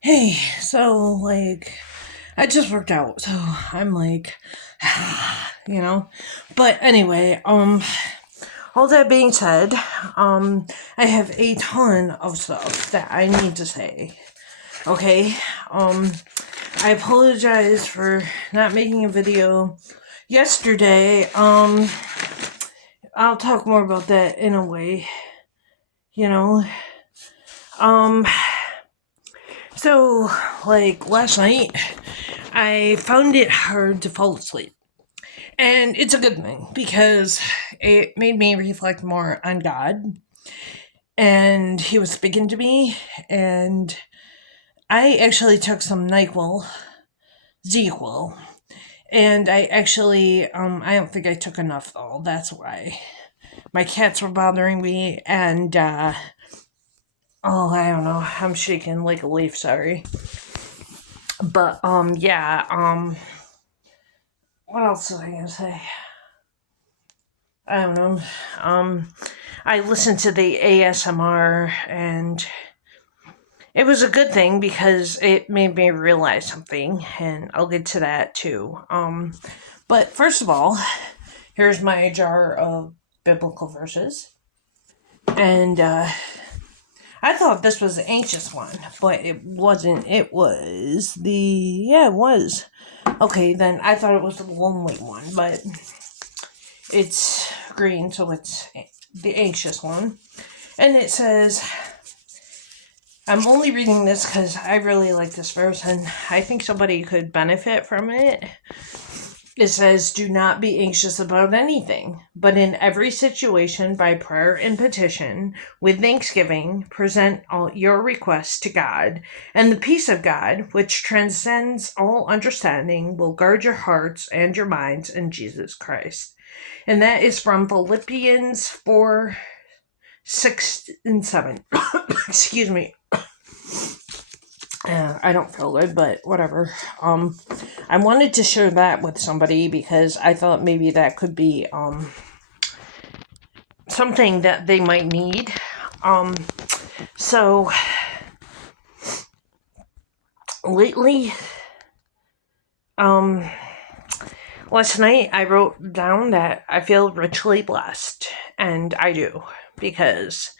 Hey, so I just worked out, so I'm you know. But anyway, all that being said, I have a ton of stuff that I need to say. Okay, I apologize for not making a video yesterday. I'll talk more about that in a way, you know. Um, so last night, I found it hard to fall asleep. And it's a good thing because it made me reflect more on God. And He was speaking to me. And I actually took some NyQuil, ZQuil. And I don't think I took enough though. That's why. My cats were bothering me. And, I don't know. I'm shaking like a leaf, sorry. But, yeah, what else was I gonna say? I don't know. Um, I listened to the ASMR and it was a good thing because it made me realize something, and I'll get to that too. But first of all, here's my jar of biblical verses. And I thought this was the anxious one, but it wasn't. It was it was. Okay, then I thought it was the lonely one, but it's green, so it's the anxious one. And it says, I'm only reading this because I really like this verse and I think somebody could benefit from it. It says, do not be anxious about anything, but in every situation, by prayer and petition, with thanksgiving, present all your requests to God, and the peace of God, which transcends all understanding, will guard your hearts and your minds in Jesus Christ. And that is from Philippians 4, 6, and 7. Excuse me. I don't feel good, but whatever. I wanted to share that with somebody because I thought maybe that could be something that they might need. So lately, last night I wrote down that I feel richly blessed, and I do, because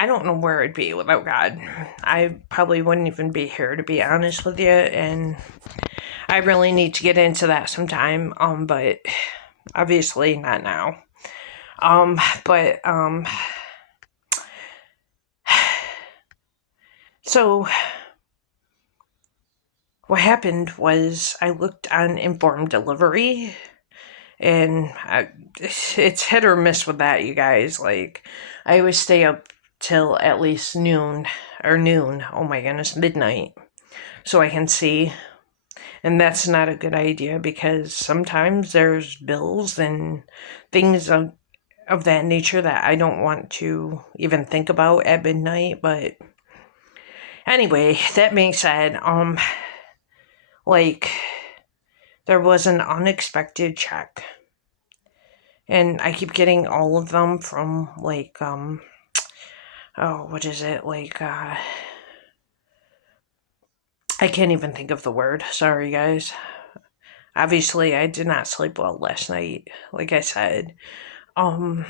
I don't know where I'd be without God. I probably wouldn't even be here, to be honest with you, and I really need to get into that sometime, but obviously not now. But so what happened was I looked on Informed Delivery, and it's hit or miss with that, you guys. Like, I always stay up till at least noon, oh my goodness, midnight, so I can see. And that's not a good idea because sometimes there's bills and things of that nature that I don't want to even think about at midnight. But anyway, that being said, there was an unexpected check, and I keep getting all of them from what is it, I can't even think of the word, sorry guys. Obviously I did not sleep well last night, like I said. A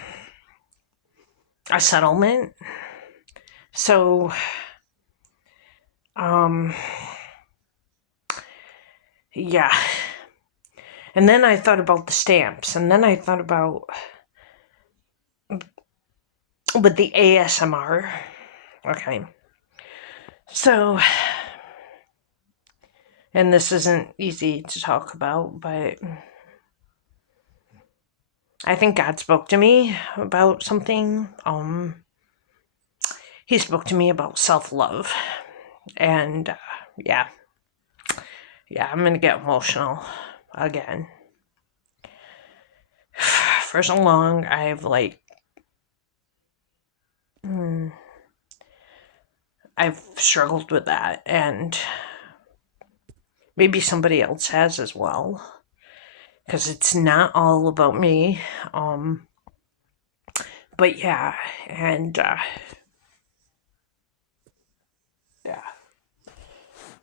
settlement. So yeah. And then I thought about the stamps, and then I thought about with the ASMR. Okay. So, and this isn't easy to talk about, but I think God spoke to me about something. He spoke to me about self-love. And yeah, I'm gonna get emotional again. For so long, I've struggled with that, and maybe somebody else has as well, because it's not all about me. But yeah, and yeah.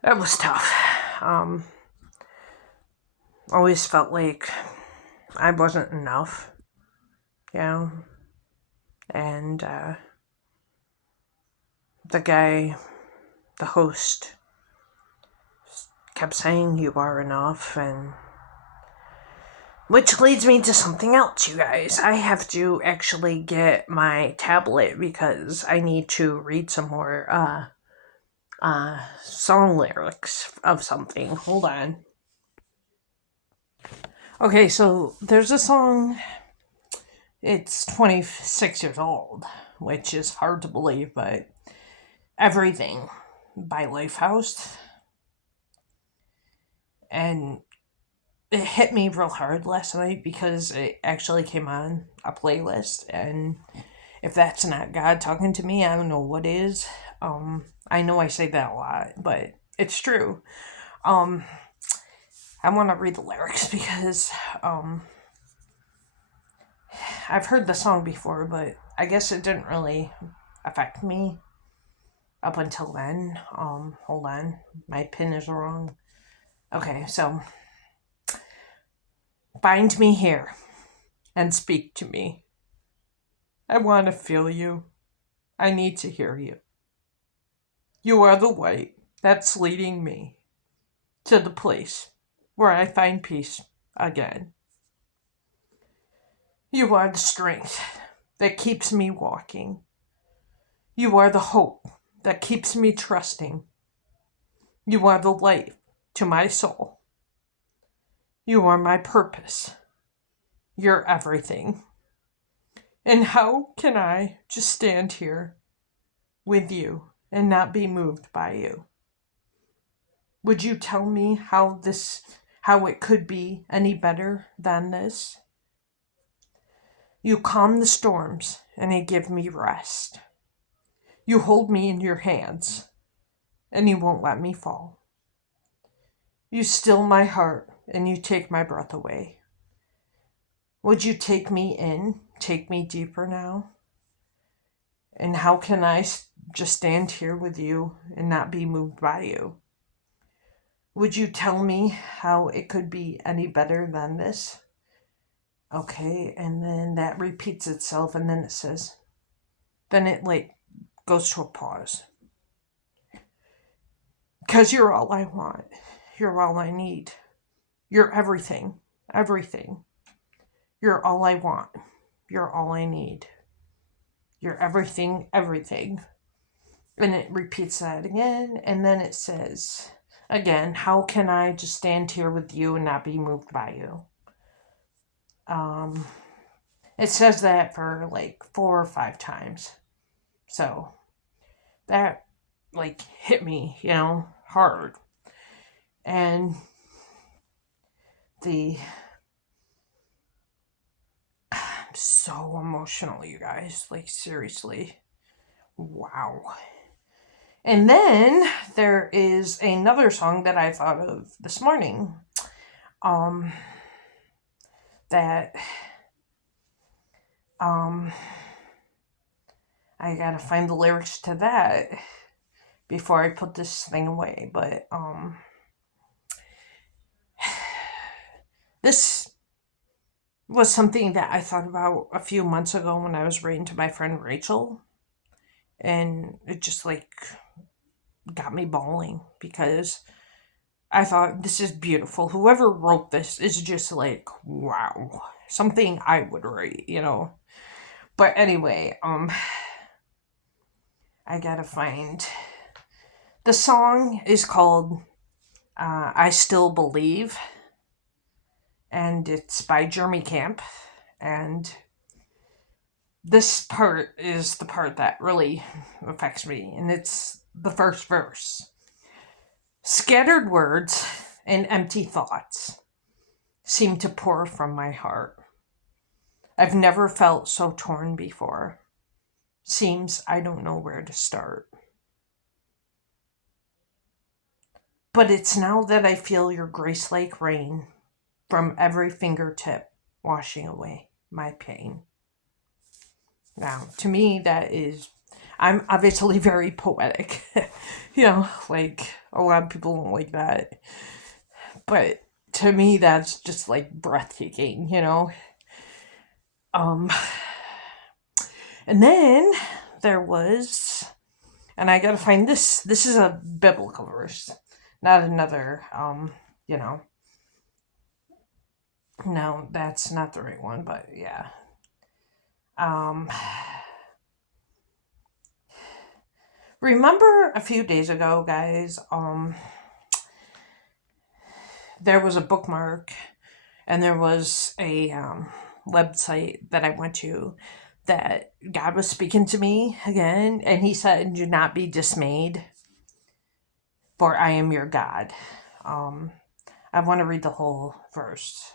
It was tough. Always felt like I wasn't enough, you know? And the guy, the host, kept saying you are enough, and which leads me to something else, you guys. I have to actually get my tablet because I need to read some more song lyrics of something. Hold on. Okay, so there's a song. It's 26 years old, which is hard to believe, but Everything by Lifehouse. And it hit me real hard last night because it actually came on a playlist, and if that's not God talking to me, I don't know what is. I know I say that a lot, but it's true. I want to read the lyrics because I've heard the song before, but I guess it didn't really affect me up until then. Hold on, my pin is wrong. Okay, so bind me here and speak to me. I want to feel you. I need to hear you. You are the light that's leading me to the place where I find peace again. You are the strength that keeps me walking. You are the hope that keeps me trusting. You are the light to my soul. You are my purpose. You're everything. And how can I just stand here with you and not be moved by you? Would you tell me how it could be any better than this? You calm the storms and you give me rest. You hold me in your hands and you won't let me fall. You still my heart and you take my breath away. Would you take me in, take me deeper now? And how can I just stand here with you and not be moved by you? Would you tell me how it could be any better than this? Okay, and then that repeats itself, and then it says, then it goes to a pause. Because you're all I want. You're all I need. You're everything. Everything. You're all I want. You're all I need. You're everything, everything. And it repeats that again, and then it says, again, how can I just stand here with you and not be moved by you? It says that for 4 or 5 times. So that hit me, hard. And I'm so emotional, you guys. Seriously. Wow. And then there is another song that I thought of this morning. That I gotta find the lyrics to that before I put this thing away. But this was something that I thought about a few months ago when I was writing to my friend Rachel, and it just got me bawling because I thought, this is beautiful. Whoever wrote this is just wow, something I would write, But anyway, I gotta find. The song is called I Still Believe, and it's by Jeremy Camp, and this part is the part that really affects me, and it's the first verse. Scattered words and empty thoughts seem to pour from my heart. I've never felt so torn before. Seems I don't know where to start. But it's now that I feel your grace like rain from every fingertip washing away my pain. Now, to me, that is, I'm obviously very poetic. Like a lot of people don't like that. But to me, that's just like breathtaking. Um, and then there was, and I gotta find this. This is a biblical verse, not another, you know, no, that's not the right one, but yeah. Um, remember a few days ago, guys, there was a bookmark and there was a website that I went to that God was speaking to me again, and He said, "Do not be dismayed, for I am your God." Um, I want to read the whole verse.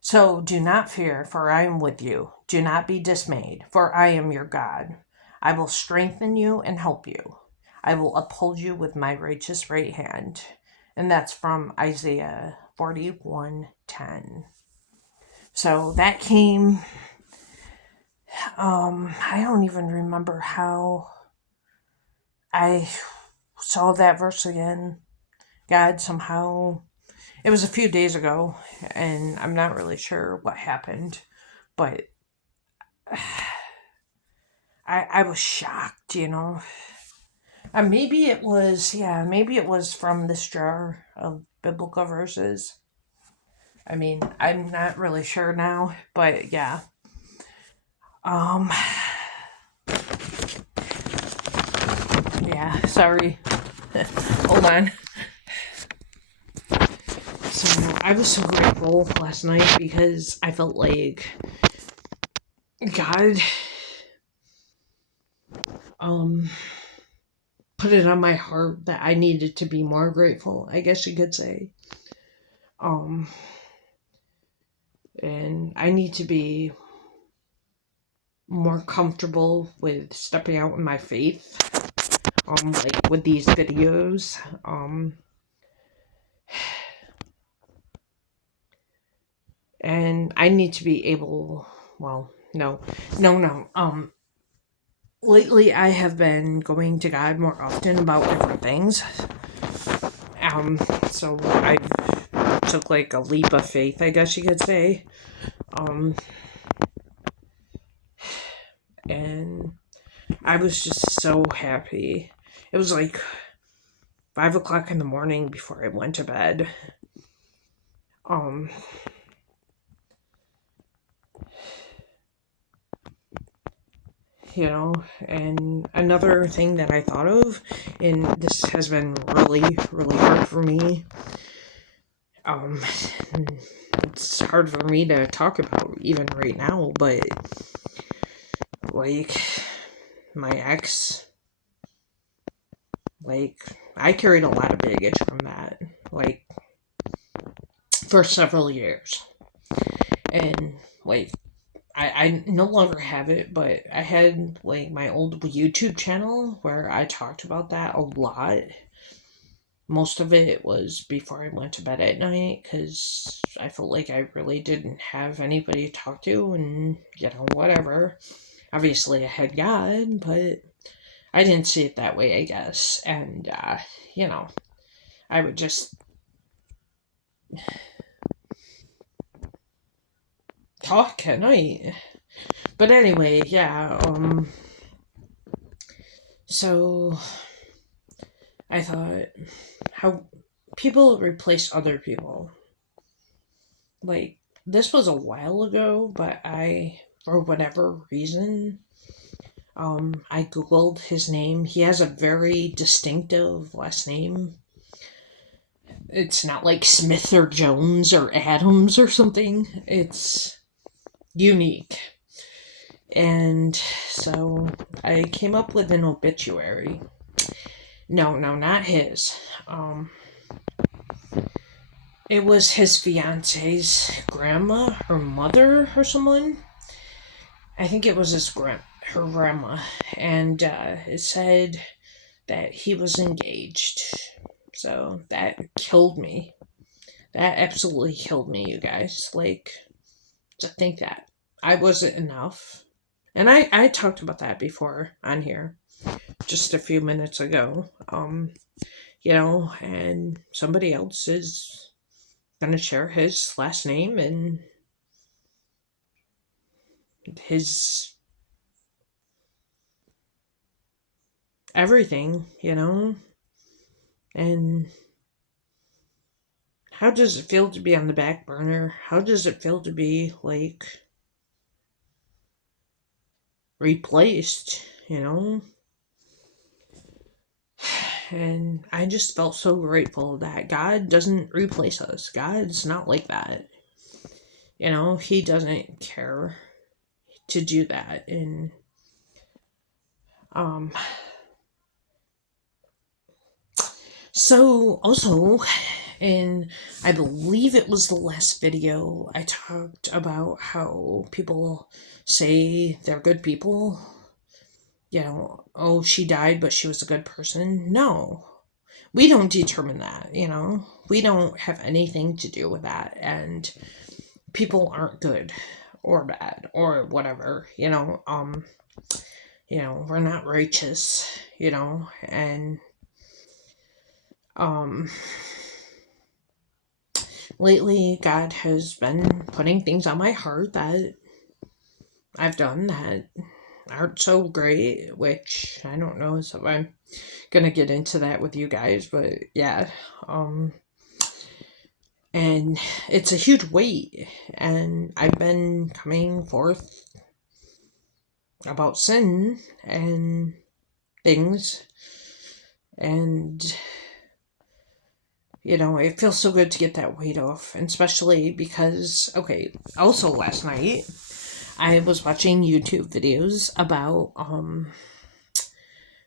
So do not fear, for I am with you. Do not be dismayed, for I am your God. I will strengthen you and help you. I will uphold you with my righteous right hand. And that's from Isaiah 41:10. So that came, I don't even remember how I saw that verse again. God somehow, it was a few days ago, and I'm not really sure what happened, but I was shocked. And maybe it was from this jar of biblical verses. I mean, I'm not really sure now, but yeah. Um, yeah, sorry. Hold on. So I was so grateful last night because I felt like God um put it on my heart that I needed to be more grateful, I guess you could say. Um and I need to be more comfortable with stepping out in my faith, like with these videos. And I need to be able, well, no, no, no. Lately I have been going to God more often about different things. So I took like a leap of faith, I guess you could say. And I was just so happy. It was like 5 o'clock in the morning before I went to bed. Um, and another thing that I thought of, and this has been really, really hard for me. It's hard for me to talk about even right now, but like my ex, like I carried a lot of baggage from that, like for several years, and like I no longer have it, but I had like my old YouTube channel where I talked about that a lot. Most of it was before I went to bed at night because I felt like I really didn't have anybody to talk to, and whatever. Obviously, I had God, but I didn't see it that way, I guess. And, I would just talk at night. But anyway, yeah, so I thought how people replace other people. Like, this was a while ago, but for whatever reason, I googled his name. He has a very distinctive last name. It's not like Smith or Jones or Adams or something. It's unique. And so I came up with an obituary. No, no, not his. It was his fiance's grandma, her mother, or someone. I think it was her grandma, and it said that he was engaged. So that killed me. That absolutely killed me, you guys. Like, to think that I wasn't enough. And I talked about that before on here just a few minutes ago. And somebody else is going to share his last name and his everything, and how does it feel to be on the back burner? How does it feel to be like replaced, And I just felt so grateful that God doesn't replace us. God's not like that. He doesn't care to do that. And um so also, and I believe it was the last video, I talked about how people say they're good people. Oh, she died, but she was a good person. No, we don't determine that, We don't have anything to do with that. And people aren't good or bad or whatever, we're not righteous, and lately God has been putting things on my heart that I've done that aren't so great, which I don't know if I'm gonna get into that with you guys, but yeah. And it's a huge weight, and I've been coming forth about sin and things, and it feels so good to get that weight off, and especially because, okay, also last night I was watching YouTube videos about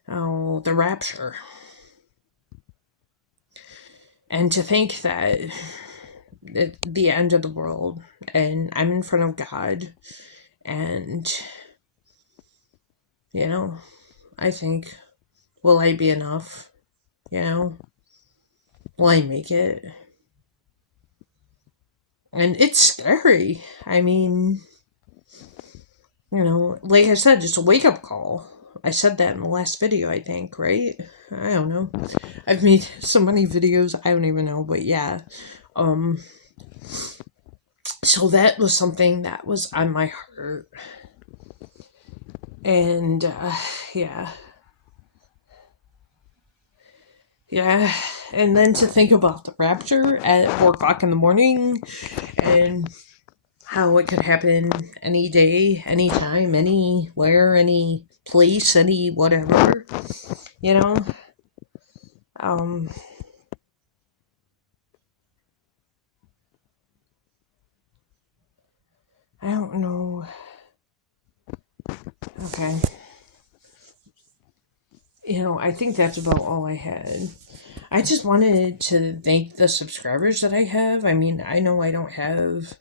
the rapture, and to think that the end of the world, and I'm in front of God, and I think, will I be enough? Will I make it? And it's scary. I mean, like I said, it's a wake-up call. I said that in the last video, I think, right? I don't know. I've made so many videos, I don't even know, but yeah. So that was something that was on my heart. And, yeah. Yeah, and then to think about the rapture at 4 o'clock in the morning, and how it could happen any day, anytime, anywhere, any place, any whatever, I don't know. Okay. I think that's about all I had. I just wanted to thank the subscribers that I have. I mean, I know I don't have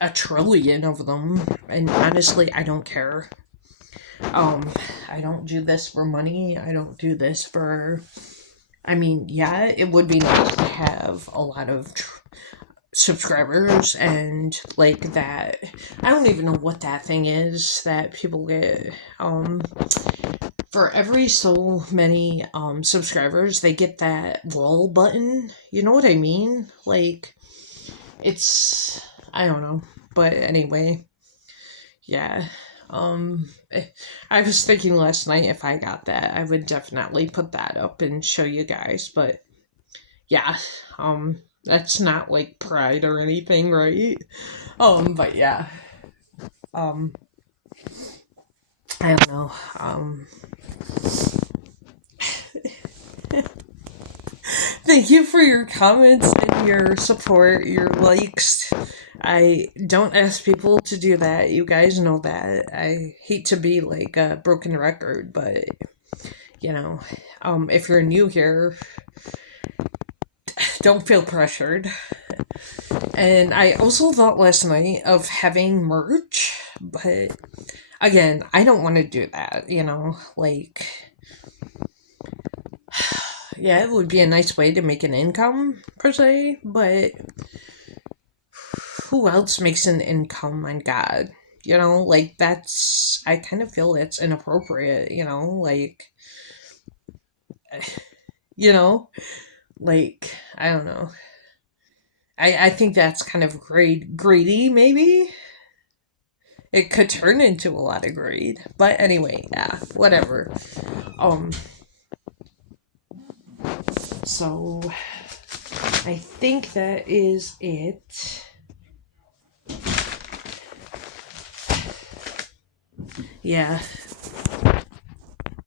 a trillion of them, and honestly, I don't care. I don't do this for money. I don't do this for... I mean, yeah, it would be nice to have a lot of subscribers and like that. I don't even know what that thing is that people get. For every so many subscribers, they get that roll button. You know what I mean? Like, it's... I don't know. But anyway, yeah. I was thinking last night, if I got that, I would definitely put that up and show you guys, but yeah, that's not like pride or anything, right? But yeah, I don't know, thank you for your comments and your support, your likes. I don't ask people to do that. You guys know that. I hate to be like a broken record, but if you're new here, don't feel pressured. And I also thought last night of having merch, but again, I don't want to do that, like... Yeah, it would be a nice way to make an income, per se, but who else makes an income on God? like that's, I kind of feel it's inappropriate, like, you know, like, I don't know. I think that's kind of greedy, maybe. It could turn into a lot of greed. But anyway, yeah, whatever. Um, so I think that is it. Yeah.